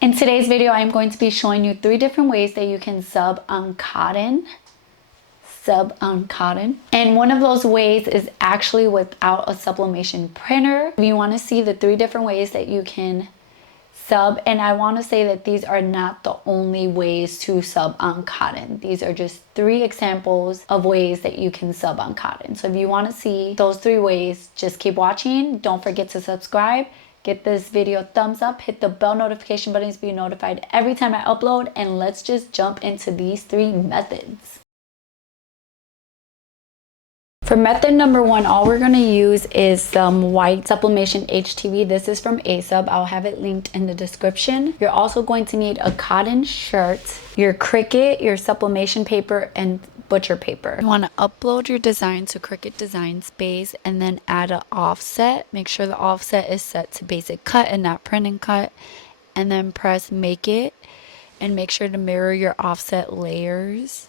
In today's video, I'm going to be showing you 3 different ways that you can sub on cotton. And one of those ways is actually without a sublimation printer. If you want to see the 3 different ways that you can sub, and I want to say that these are not the only ways to sub on cotton. These are just 3 examples of ways that you can sub on cotton. So if you want to see those 3 ways, just keep watching. Don't forget to subscribe. Get this video a thumbs up, hit the bell notification button to be notified every time I upload, and let's just jump into these 3 methods. For method number 1, all we're going to use is some white Sublimation HTV. This is from ASUB. I'll have it linked in the description. You're also going to need a cotton shirt, your Cricut, your sublimation paper, and butcher paper. You want to upload your design to Cricut Design Space and then add an offset. Make sure the offset is set to basic cut and not print and cut. And then press make it and make sure to mirror your offset layers.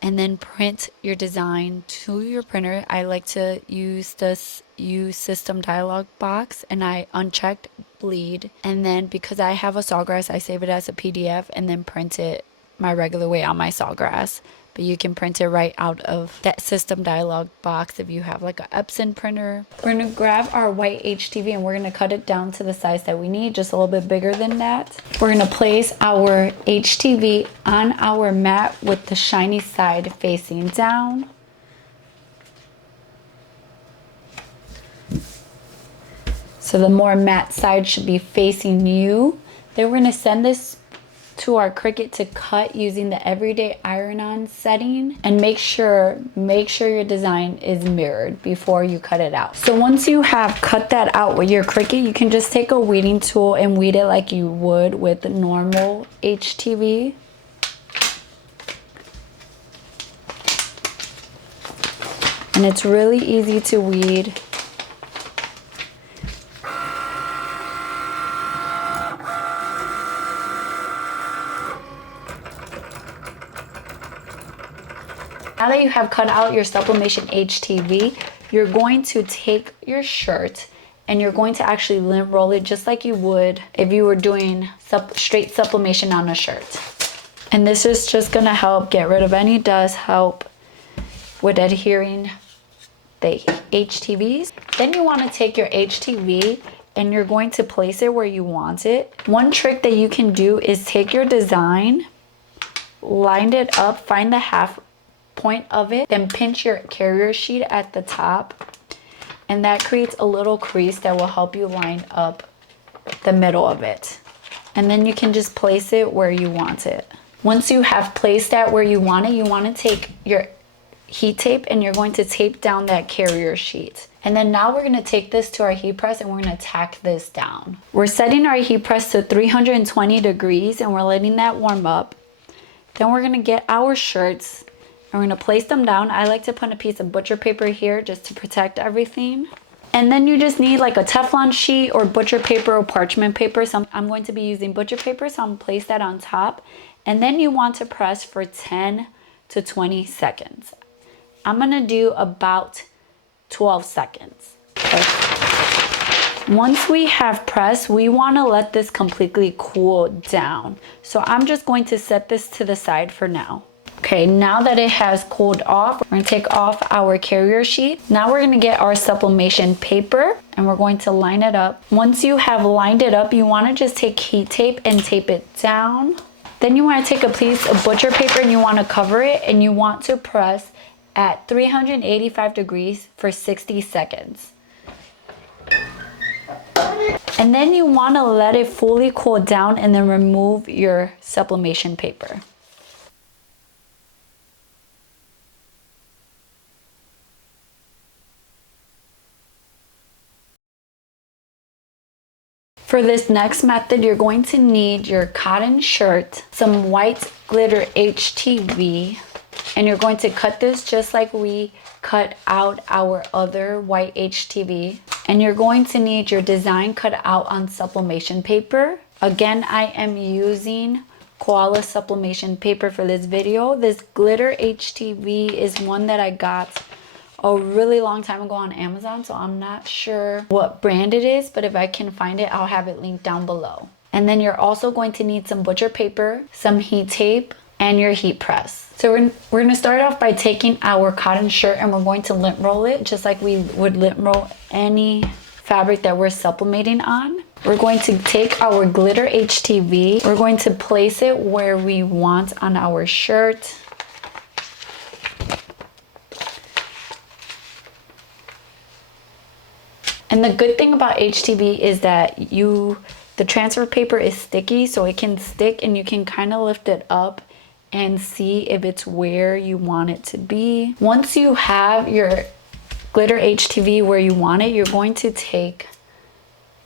And then print your design to your printer. I like to use system dialog box, and I unchecked bleed. And then because I have a Sawgrass, I save it as a PDF and then print it my regular way on my Sawgrass. But you can print it right out of that system dialog box if you have like an Epson printer. We're gonna grab our white HTV and we're gonna cut it down to the size that we need, just a little bit bigger than that. We're gonna place our HTV on our mat with the shiny side facing down. So the more matte side should be facing you. Then we're gonna send this to our Cricut to cut using the everyday iron-on setting, and make sure your design is mirrored before you cut it out. So once you have cut that out with your Cricut, you can just take a weeding tool and weed it like you would with normal HTV. And it's really easy to weed. Now that you have cut out your Sublimation HTV, you're going to take your shirt and you're going to actually lint roll it just like you would if you were doing straight sublimation on a shirt. And this is just going to help get rid of any dust, help with adhering the HTVs. Then you want to take your HTV and you're going to place it where you want it. One trick that you can do is take your design, line it up, find the half point of it, then pinch your carrier sheet at the top, and that creates a little crease that will help you line up the middle of it. And then you can just place it where you want it. Once you have placed that where you want it, you want to take your heat tape and you're going to tape down that carrier sheet. And then now we're going to take this to our heat press and we're going to tack this down. We're setting our heat press to 320 degrees and we're letting that warm up. Then we're going to get our shirts. I'm going to place them down. I like to put a piece of butcher paper here just to protect everything. And then you just need like a Teflon sheet or butcher paper or parchment paper. So I'm going to be using butcher paper, so I'm going to place that on top. And then you want to press for 10 to 20 seconds. I'm going to do about 12 seconds. Okay. Once we have pressed, we want to let this completely cool down. So I'm just going to set this to the side for now. Okay, now that it has cooled off, we're going to take off our carrier sheet. Now we're going to get our sublimation paper and we're going to line it up. Once you have lined it up, you want to just take heat tape and tape it down. Then you want to take a piece of butcher paper and you want to cover it, and you want to press at 385 degrees for 60 seconds. And then you want to let it fully cool down and then remove your sublimation paper. For this next method, you're going to need your cotton shirt, some white glitter HTV, and you're going to cut this just like we cut out our other white HTV. And you're going to need your design cut out on sublimation paper. Again, I am using koala sublimation paper for this video. This glitter HTV is one that I got a really long time ago on Amazon, so I'm not sure what brand it is, but if I can find it, I'll have it linked down below. And then you're also going to need some butcher paper, some heat tape, and your heat press. So we're gonna start off by taking our cotton shirt and we're going to lint roll it just like we would lint roll any fabric that we're sublimating on. We're going to take our glitter HTV. We're going to place it where we want on our shirt. And the good thing about HTV is that the transfer paper is sticky, so it can stick and you can kind of lift it up and see if it's where you want it to be. Once you have your glitter HTV where you want it, you're going to take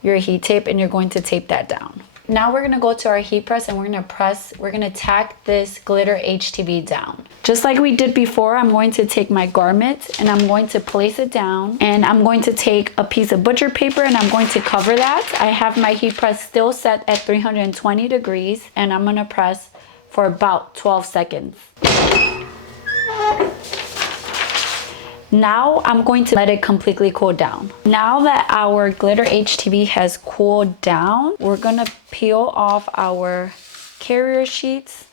your heat tape and you're going to tape that down. Now we're gonna go to our heat press and we're gonna tack this glitter HTV down. Just like we did before, I'm going to take my garment and I'm going to place it down, and I'm going to take a piece of butcher paper and I'm going to cover that. I have my heat press still set at 320 degrees and I'm gonna press for about 12 seconds. Now I'm going to let it completely cool down. Now that our glitter HTV has cooled down, we're gonna peel off our carrier sheets.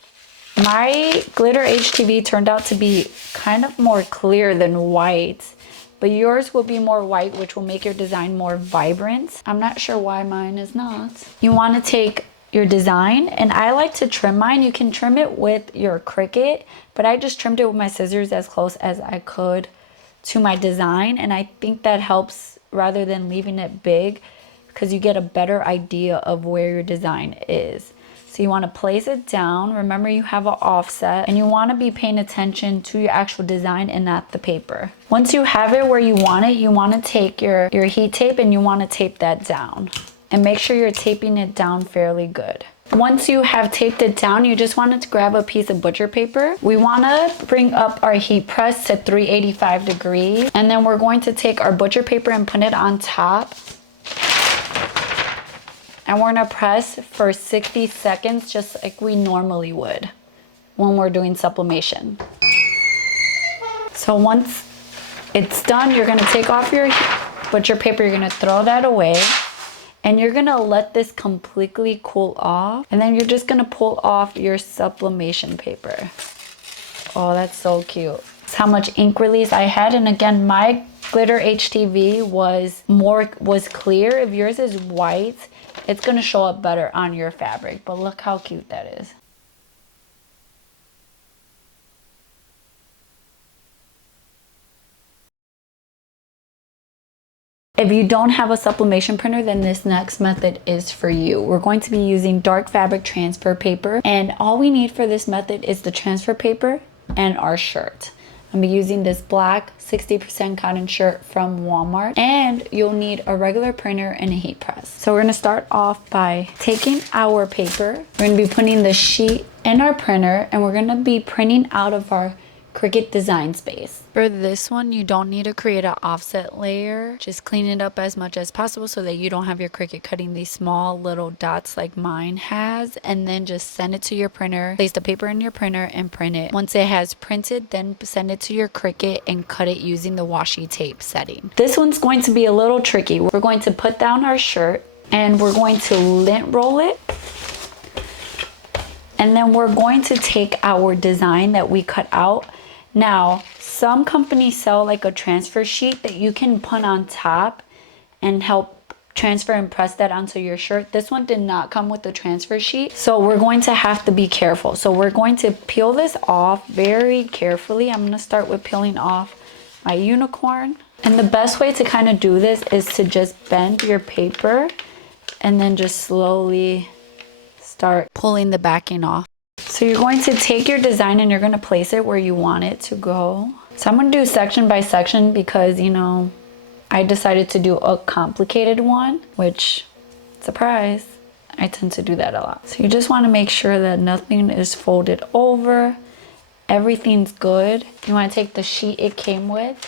My glitter HTV turned out to be kind of more clear than white, but yours will be more white, which will make your design more vibrant. I'm not sure why mine is not. You wanna take your design, and I like to trim mine. You can trim it with your Cricut, but I just trimmed it with my scissors as close as I could to my design, and I think that helps rather than leaving it big, because you get a better idea of where your design is. So you want to place it down. Remember, you have an offset and you want to be paying attention to your actual design and not the paper. Once you have it where you want it, you want to take your heat tape and you want to tape that down, and make sure you're taping it down fairly good. Once you have taped it down, you just want to grab a piece of butcher paper. We want to bring up our heat press to 385 degrees, and then we're going to take our butcher paper and put it on top. And we're going to press for 60 seconds just like we normally would when we're doing sublimation. So once it's done, you're going to take off your butcher paper, you're going to throw that away. And you're gonna let this completely cool off, and then you're just gonna pull off your sublimation paper. Oh, that's so cute. That's how much ink release I had. And again, my glitter HTV was clear. If yours is white, it's gonna show up better on your fabric. But look how cute that is. If you don't have a sublimation printer, then this next method is for you. We're going to be using dark fabric transfer paper, and all we need for this method is the transfer paper and our shirt. I'm using this black 60% cotton shirt from Walmart, and you'll need a regular printer and a heat press. So we're gonna start off by taking our paper. We're gonna be putting the sheet in our printer, and we're gonna be printing out of our Cricut design space. For this one, you don't need to create an offset layer. Just clean it up as much as possible so that you don't have your Cricut cutting these small little dots like mine has, and then just send it to your printer. Place the paper in your printer and print it. Once it has printed, then send it to your Cricut and cut it using the washi tape setting. This one's going to be a little tricky. We're going to put down our shirt and we're going to lint roll it. And then we're going to take our design that we cut out. Now, some companies sell like a transfer sheet that you can put on top and help transfer and press that onto your shirt. This one did not come with the transfer sheet, so we're going to have to be careful. So we're going to peel this off very carefully. I'm going to start with peeling off my unicorn. And the best way to kind of do this is to just bend your paper and then just slowly start pulling the backing off. So you're going to take your design and you're going to place it where you want it to go. So I'm going to do section by section because, you know, I decided to do a complicated one, which, surprise, I tend to do that a lot. So you just want to make sure that nothing is folded over. Everything's good. You want to take the sheet it came with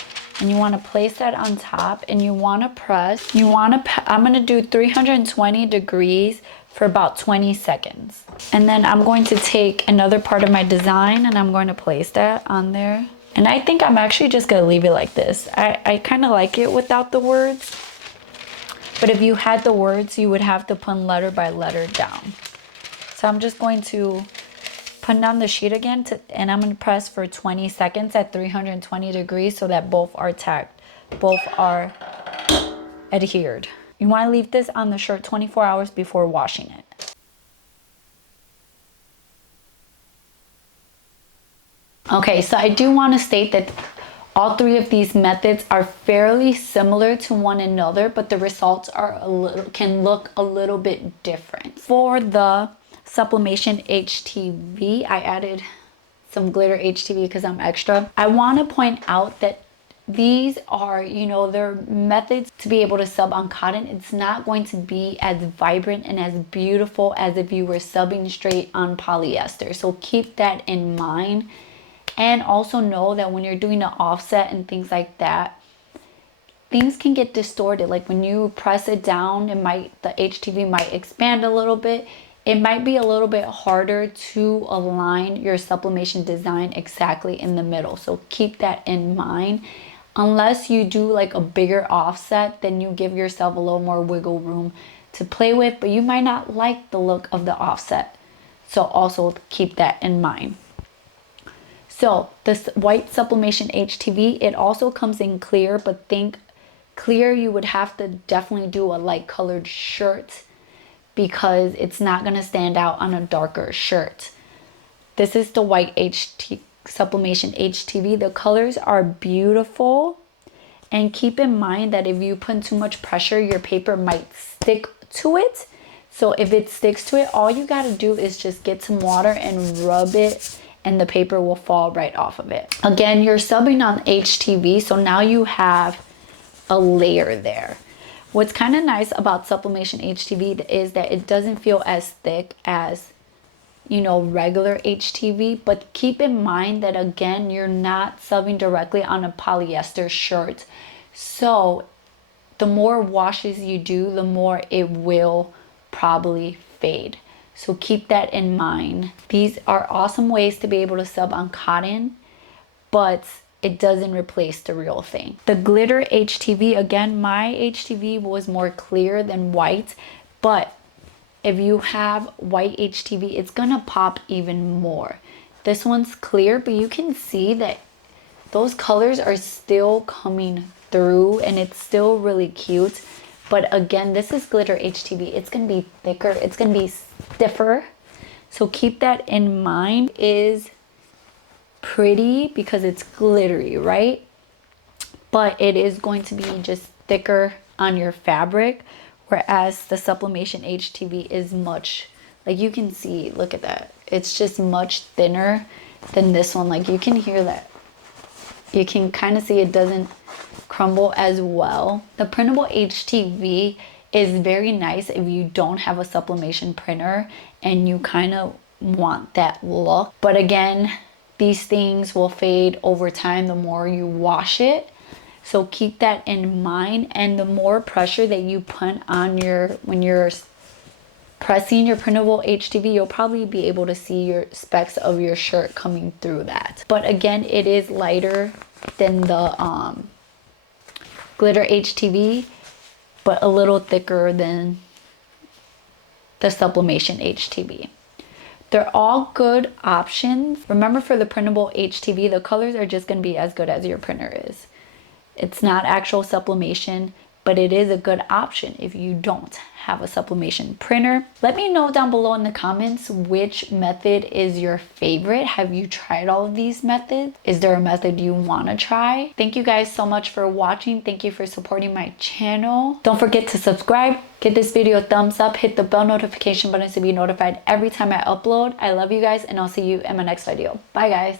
and you want to place that on top, and you want to press. I'm going to do 320 degrees for about 20 seconds. And then I'm going to take another part of my design and I'm going to place that on there. And I think I'm actually just gonna leave it like this. I kind of like it without the words. But if you had the words, you would have to put letter by letter down. So I'm just going to put down the sheet again, and I'm going to press for 20 seconds at 320 degrees so that both are tacked, both are adhered. You want to leave this on the shirt 24 hours before washing it. Okay, so I do want to state that all three of these methods are fairly similar to one another, but the results are can look a little bit different. For the Sublimation HTV, I added some glitter HTV because I'm extra. I want to point out that these are, you know, they're methods to be able to sub on cotton. It's not going to be as vibrant and as beautiful as if you were subbing straight on polyester. So keep that in mind. And also know that when you're doing the offset and things like that, things can get distorted. Like when you press it down, the HTV might expand a little bit. It might be a little bit harder to align your sublimation design exactly in the middle. So keep that in mind. Unless you do like a bigger offset, then you give yourself a little more wiggle room to play with, but you might not like the look of the offset. So also keep that in mind. So this white Sublimation HTV, it also comes in clear, but think clear, you would have to definitely do a light colored shirt because it's not going to stand out on a darker shirt. This is the white Sublimation HTV. The colors are beautiful, and keep in mind that if you put too much pressure, your paper might stick to it. So if it sticks to it, all you got to do is just get some water and rub it, and the paper will fall right off of it. Again, you're subbing on HTV, so now you have a layer there. What's kind of nice about Sublimation HTV is that it doesn't feel as thick as, you know, regular HTV, but keep in mind that again, you're not subbing directly on a polyester shirt. So the more washes you do, the more it will probably fade. So keep that in mind. These are awesome ways to be able to sub on cotton, but it doesn't replace the real thing. The glitter HTV, again, my HTV was more clear than white, but if you have white HTV, it's gonna pop even more. This one's clear, but you can see that those colors are still coming through and it's still really cute. But again, this is glitter HTV. It's gonna be thicker, it's gonna be stiffer. So keep that in mind. It is pretty because it's glittery, right? But it is going to be just thicker on your fabric, whereas the Sublimation HTV is much, like you can see, look at that. It's just much thinner than this one. Like you can hear that. You can kind of see it doesn't crumble as well. The printable HTV is very nice if you don't have a sublimation printer and you kind of want that look. But again, these things will fade over time the more you wash it. So keep that in mind. And the more pressure that you put on when you're pressing your printable HTV, you'll probably be able to see your specks of your shirt coming through that. But again, it is lighter than the glitter HTV, but a little thicker than the Sublimation HTV. They're all good options. Remember, for the printable HTV, the colors are just going to be as good as your printer is. It's not actual sublimation, but it is a good option if you don't have a sublimation printer. Let me know down below in the comments which method is your favorite. Have you tried all of these methods? Is there a method you want to try? Thank you guys so much for watching. Thank you for supporting my channel. Don't forget to subscribe, give this video a thumbs up, hit the bell notification button to be notified every time I upload. I love you guys, and I'll see you in my next video. Bye guys.